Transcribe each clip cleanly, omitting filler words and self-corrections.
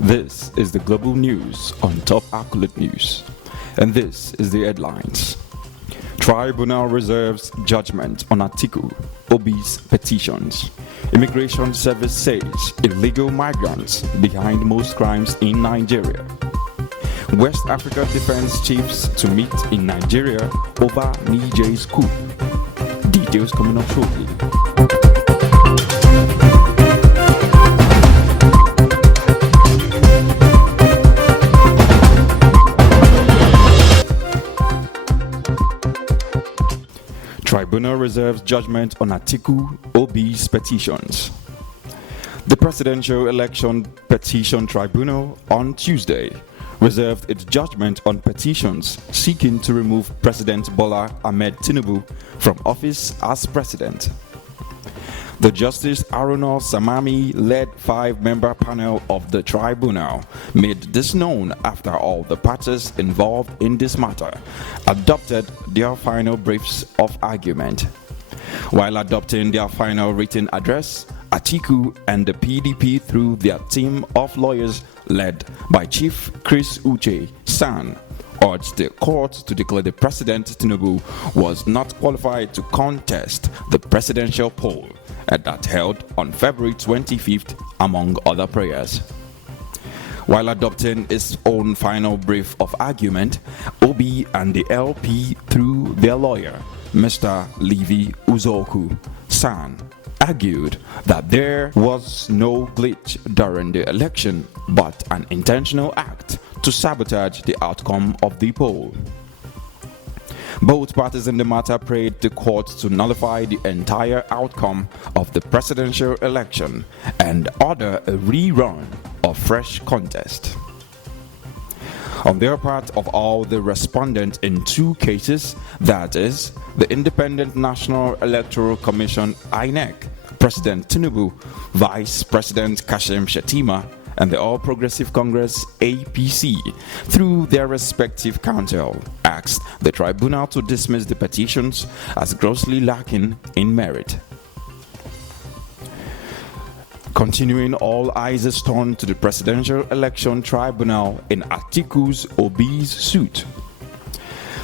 This is the global news on Top Accolade News, and this is the headlines. Tribunal reserves judgment on ATIKU, OBI'S petitions. Immigration Service says illegal migrants behind most crimes in Nigeria. West Africa defense chiefs to meet in Nigeria over Niger's coup. Details coming up shortly. Tribunal reserves judgment on ATIKU, OBI'S petitions. The Presidential Election Petition Tribunal on Tuesday reserved its judgment on petitions seeking to remove President Bola Ahmed Tinubu from office as president. The Justice Aruna Samami-led 5-member panel of the tribunal made this known after all the parties involved in this matter adopted their final briefs of argument. While adopting their final written address, ATIKU and the PDP, through their team of lawyers led by Chief Chris Uche San, urged the court to declare the President Tinubu was not qualified to contest the presidential poll that held on February 25th, among other prayers. While adopting its own final brief of argument, OB and the LP, through their lawyer, Mr. Levi Uzoku San, argued that there was no glitch during the election but an intentional act to sabotage the outcome of the poll. Both parties in the matter prayed the court to nullify the entire outcome of the presidential election and order a rerun of fresh contest. On their part, of all the respondents in two cases, that is, the Independent National Electoral Commission (INEC), President Tinubu, Vice President Kashim Shettima, and the All Progressive Congress (APC), through their respective counsel, asked the tribunal to dismiss the petitions as grossly lacking in merit. Continuing, all eyes is turned to the Presidential Election Tribunal in ATIKU's OBI'S suit.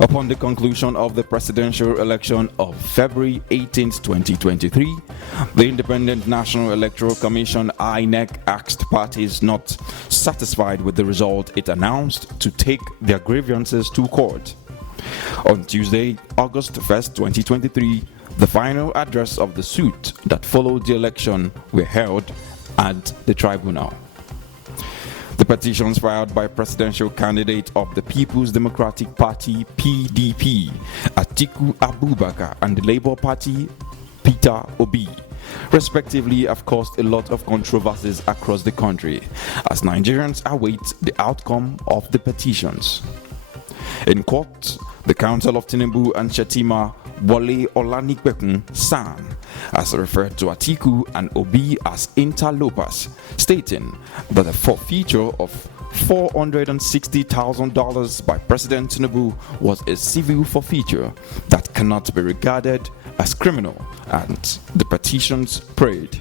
Upon the conclusion of the presidential election of February 18, 2023, the Independent National Electoral Commission (INEC) asked parties not satisfied with the result it announced to take their grievances to court. On Tuesday, August 1st, 2023, the final address of the suit that followed the election were held at the tribunal. The petitions filed by presidential candidate of the People's Democratic Party (PDP), Atiku Abubakar, and the Labour Party, Peter Obi, respectively, have caused a lot of controversies across the country as Nigerians await the outcome of the petitions. In court, the counsel of Tinubu and Shettima, Wale Olanipekun San, has referred to ATIKU and Obi as interlopers, stating that the forfeiture of $460,000 by President Tinubu was a civil forfeiture that cannot be regarded as criminal, and the petitions prayed.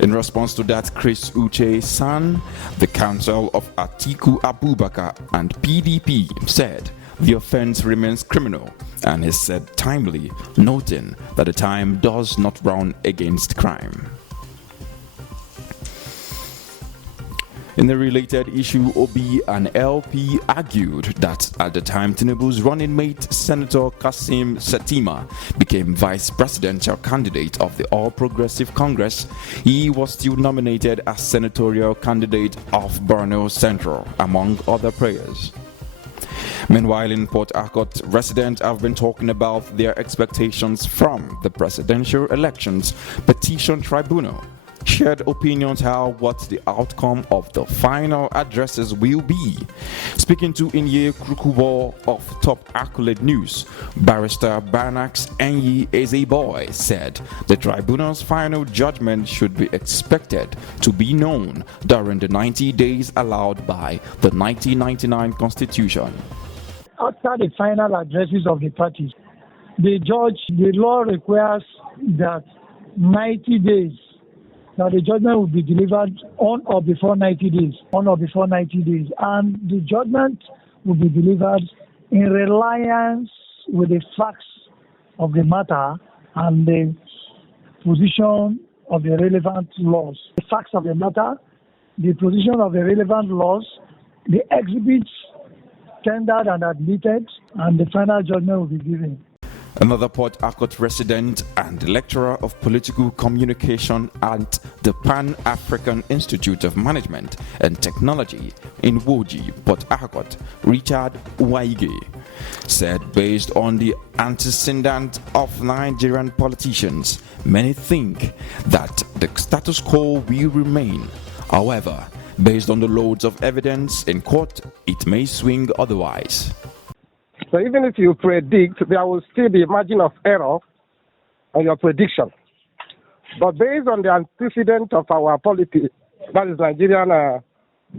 In response to that, Chris Uche San, the counsel of Atiku Abubakar and PDP, said the offense remains criminal and is said timely, noting that the time does not run against crime. In a related issue, OB and LP argued that at the time Tinubu's running mate, Senator Kashim Shettima, became vice presidential candidate of the All Progressive Congress, he was still nominated as senatorial candidate of Borno Central, among other prayers. Meanwhile, in Port Harcourt, residents have been talking about their expectations from the Presidential Elections Petition Tribunal. Shared opinions how what the outcome of the final addresses will be. Speaking to Inye Krukubo of Top Accolade News, Barrister Barnax Enyi Ezeboy said the tribunal's final judgment should be expected to be known during the 90 days allowed by the 1999 Constitution. After the final addresses of the parties, the law requires that 90 days that the judgment will be delivered on or before 90 days, and the judgment will be delivered in reliance with the facts of the matter and the position of the relevant laws. The facts of the matter, the position of the relevant laws, the exhibits tendered and admitted, and the final judgment will be given. Another Port Harcourt resident and lecturer of political communication at the Pan-African Institute of Management and Technology in Woji, Port Harcourt, Richard Waige, said based on the antecedent of Nigerian politicians, many think that the status quo will remain. However, based on the loads of evidence in court, it may swing otherwise. So even if you predict, there will still be a margin of error on your prediction. But based on the antecedent of our polity, that is Nigerian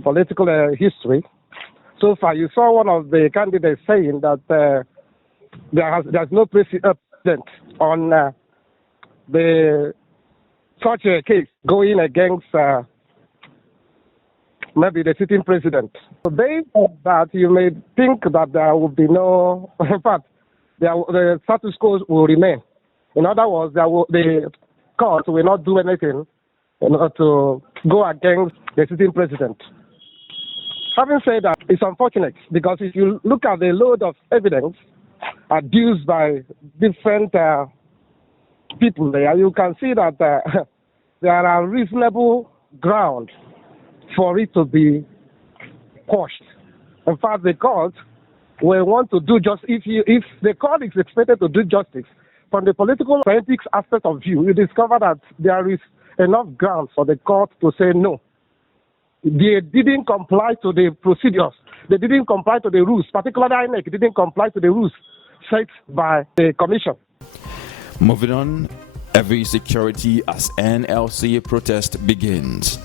political history, so far you saw one of the candidates saying that there's no precedent on such a case going against maybe the sitting president. So based on that, you may think that there will be no, in fact, the status quo will remain. In other words, the court will not do anything to go against the sitting president. Having said that, it's unfortunate because if you look at the load of evidence adduced by different people there, you can see that there are reasonable grounds for it to be quashed. In fact, the court will want to do justice. If the court is expected to do justice from the political ethics aspect of view, you discover that there is enough grounds for the court to say no. They didn't comply to the procedures. They didn't comply to the rules. Particularly INEC didn't comply to the rules set by the commission. Moving on, every security as NLC protest begins.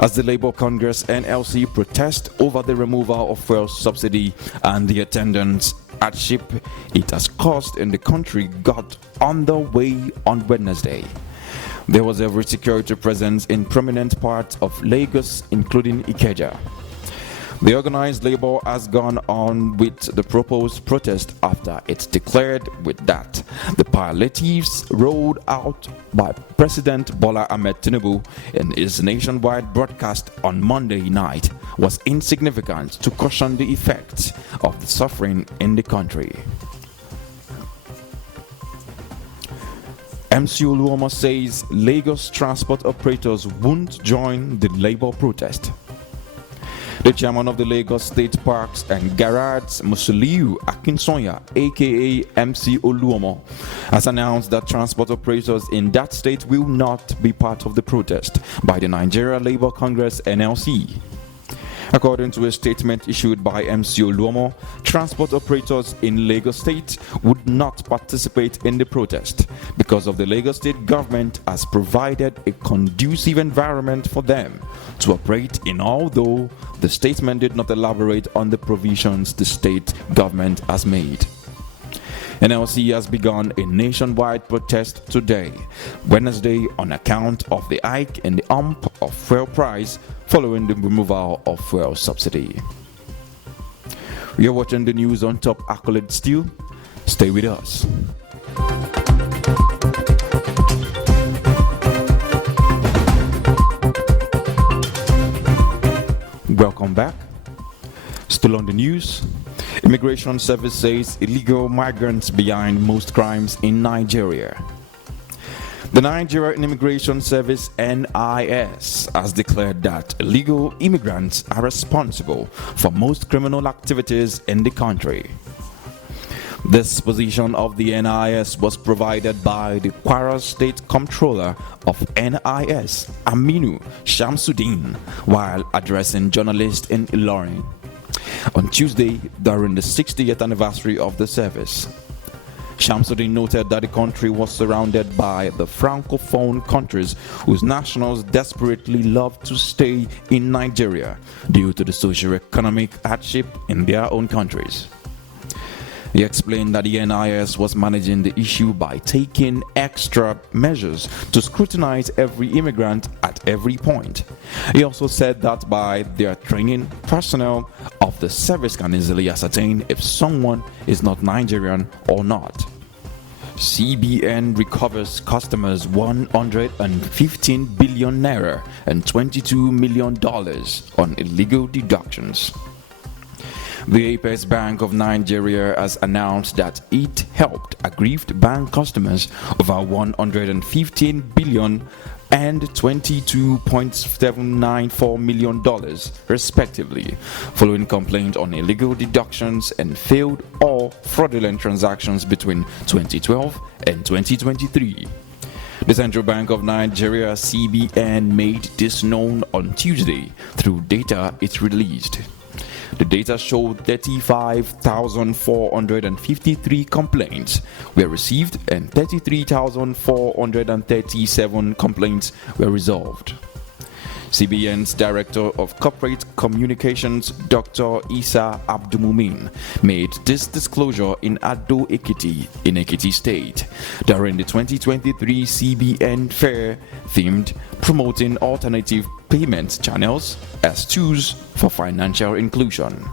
As the Labour Congress NLC protest over the removal of fuel subsidy and the attendance hardship it has caused in the country got underway on Wednesday. There was every security presence in prominent parts of Lagos, including Ikeja. The organized labor has gone on with the proposed protest after it declared with that the palliatives rolled out by President Bola Ahmed Tinubu in his nationwide broadcast on Monday night was insignificant to cushion the effects of the suffering in the country. MC Oluomo says Lagos transport operators won't join the labor protest. The chairman of the Lagos State Parks and Garages, Musiliu Akinsonya, aka MC Oluomo, has announced that transport operators in that state will not be part of the protest by the Nigeria Labour Congress NLC. According to a statement issued by MC Oluomo, transport operators in Lagos State would not participate in the protest because of the Lagos State government has provided a conducive environment for them to operate in, although the statement did not elaborate on the provisions the state government has made. NLC has begun a nationwide protest today, Wednesday, on account of the hike in the hump of fuel price following the removal of fuel subsidy. You're watching the news on Top Accolade still. Stay with us. Welcome back. Still on the news. Immigration Service says illegal migrants behind most crimes in Nigeria. The Nigerian Immigration Service (NIS) has declared that illegal immigrants are responsible for most criminal activities in the country. This position of the NIS was provided by the Kwara State Comptroller of NIS, Aminu Shamsuddin, while addressing journalists in Ilorin on Tuesday during the 60th anniversary of the service. Shamsuddin noted that the country was surrounded by the francophone countries whose nationals desperately love to stay in Nigeria due to the socio-economic hardship in their own countries. He explained that the NIS was managing the issue by taking extra measures to scrutinize every immigrant at every point. He also said that by their training, personnel of the service can easily ascertain if someone is not Nigerian or not. CBN recovers customers 115 billion naira and $22 million on illegal deductions. The Apex Bank of Nigeria has announced that it helped aggrieved bank customers over 115 billion and $22.794 million respectively, following complaint on illegal deductions and failed or fraudulent transactions between 2012 and 2023. The Central Bank of Nigeria (CBN) made this known on Tuesday through data it released. The data showed 35,453 complaints were received and 33,437 complaints were resolved. CBN's Director of Corporate Communications, Dr. Isa Abdulmumin, made this disclosure in Ado Ekiti in Ekiti State during the 2023 CBN Fair themed Promoting Alternative Payment Channels as Tools for Financial Inclusion.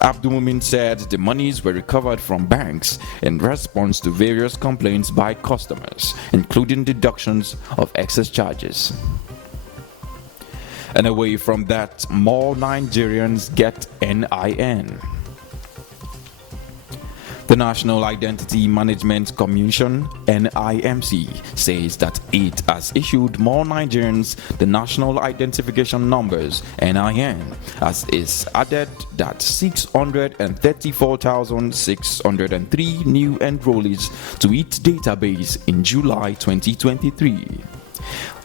Abdulmumin said the monies were recovered from banks in response to various complaints by customers, including deductions of excess charges. And away from that, more Nigerians get NIN. The National Identity Management Commission (NIMC) says that it has issued more Nigerians the National Identification Numbers (NIN), as is added that 634,603 new enrollees to its database in July 2023.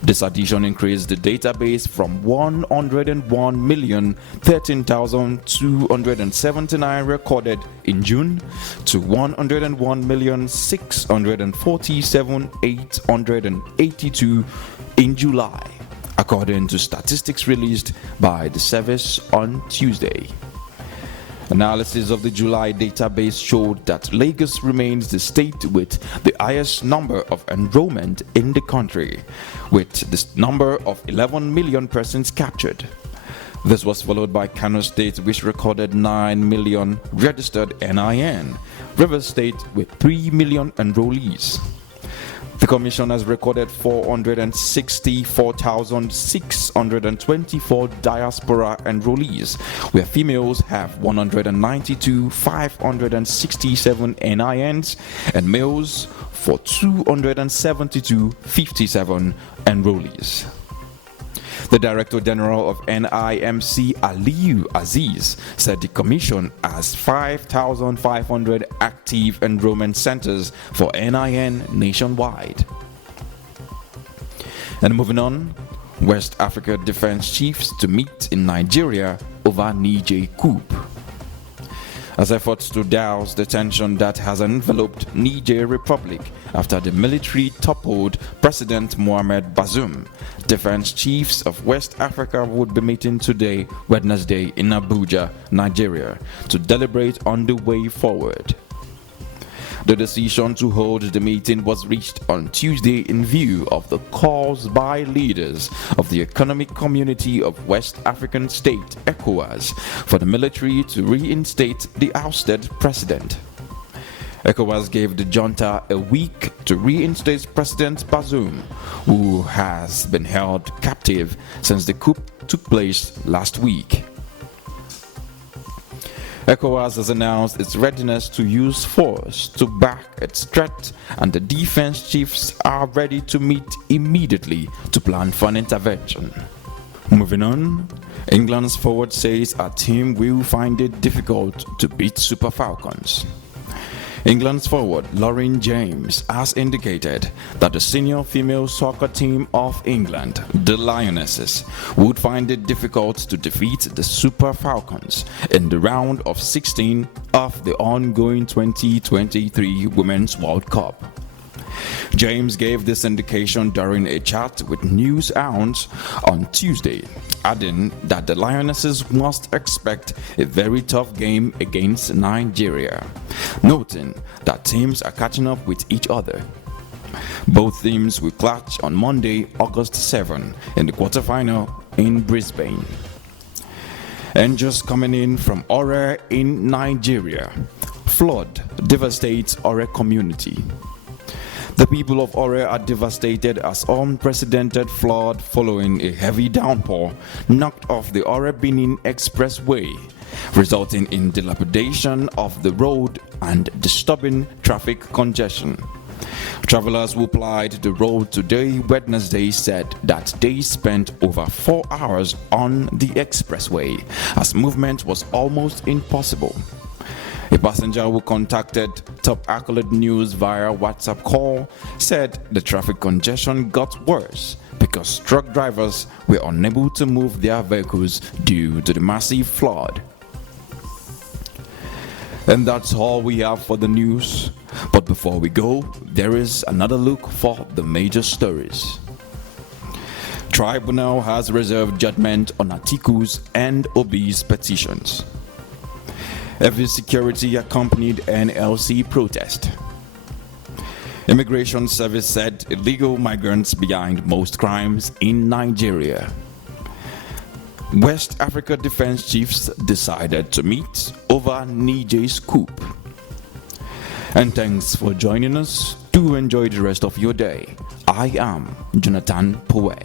This addition increased the database from 101,013,279 recorded in June to 101,647,882 in July, according to statistics released by the service on Tuesday. Analysis of the July database showed that Lagos remains the state with the highest number of enrollment in the country, with the number of 11 million persons captured. This was followed by Kano State, which recorded 9 million registered NIN, Rivers State with 3 million enrollees. The Commission has recorded 464,624 diaspora enrollees, where females have 192,567 NINs and males for 272,57 enrollees. The Director General of NIMC, Aliyu Aziz, said the Commission has 5,500 active enrollment centers for NIN nationwide. And moving on, West Africa defense chiefs to meet in Nigeria over Niger coup. As efforts to douse the tension that has enveloped Niger Republic after the military toppled President Mohamed Bazoum, defense chiefs of West Africa would be meeting today, Wednesday, in Abuja, Nigeria, to deliberate on the way forward. The decision to hold the meeting was reached on Tuesday in view of the calls by leaders of the Economic Community of West African State, ECOWAS, for the military to reinstate the ousted president. ECOWAS gave the junta a week to reinstate President Bazoum, who has been held captive since the coup took place last week. ECOWAS has announced its readiness to use force to back its threat, and the defense chiefs are ready to meet immediately to plan for an intervention. Moving on, England's forward says our team will find it difficult to beat Super Falcons. England's forward Lauren James has indicated that the senior female soccer team of England, the Lionesses, would find it difficult to defeat the Super Falcons in the round of 16 of the ongoing 2023 Women's World Cup. James gave this indication during a chat with news hounds on Tuesday, adding that the Lionesses must expect a very tough game against Nigeria, noting that teams are catching up with each other. Both teams will clash on Monday, August 7 in the quarterfinal in Brisbane. And just coming in from Ore in Nigeria, flood devastates Ore community. The people of Ore are devastated as unprecedented flood following a heavy downpour knocked off the Ore-Benin Expressway, resulting in dilapidation of the road and disturbing traffic congestion. Travelers who plied the road today, Wednesday, said that they spent over 4 hours on the expressway as movement was almost impossible. A passenger who contacted Top Accolade News via WhatsApp call said the traffic congestion got worse because truck drivers were unable to move their vehicles due to the massive flood. And that's all we have for the news. But before we go, there is another look for the major stories. Tribunal has reserved judgment on ATIKU's and OBI'S petitions. Heavy security accompanied NLC protest. Immigration Service said illegal migrants behind most crimes in Nigeria. West Africa defense chiefs decided to meet over Niger's coup. And thanks for joining us. Do enjoy the rest of your day. I am Jonathan Poe.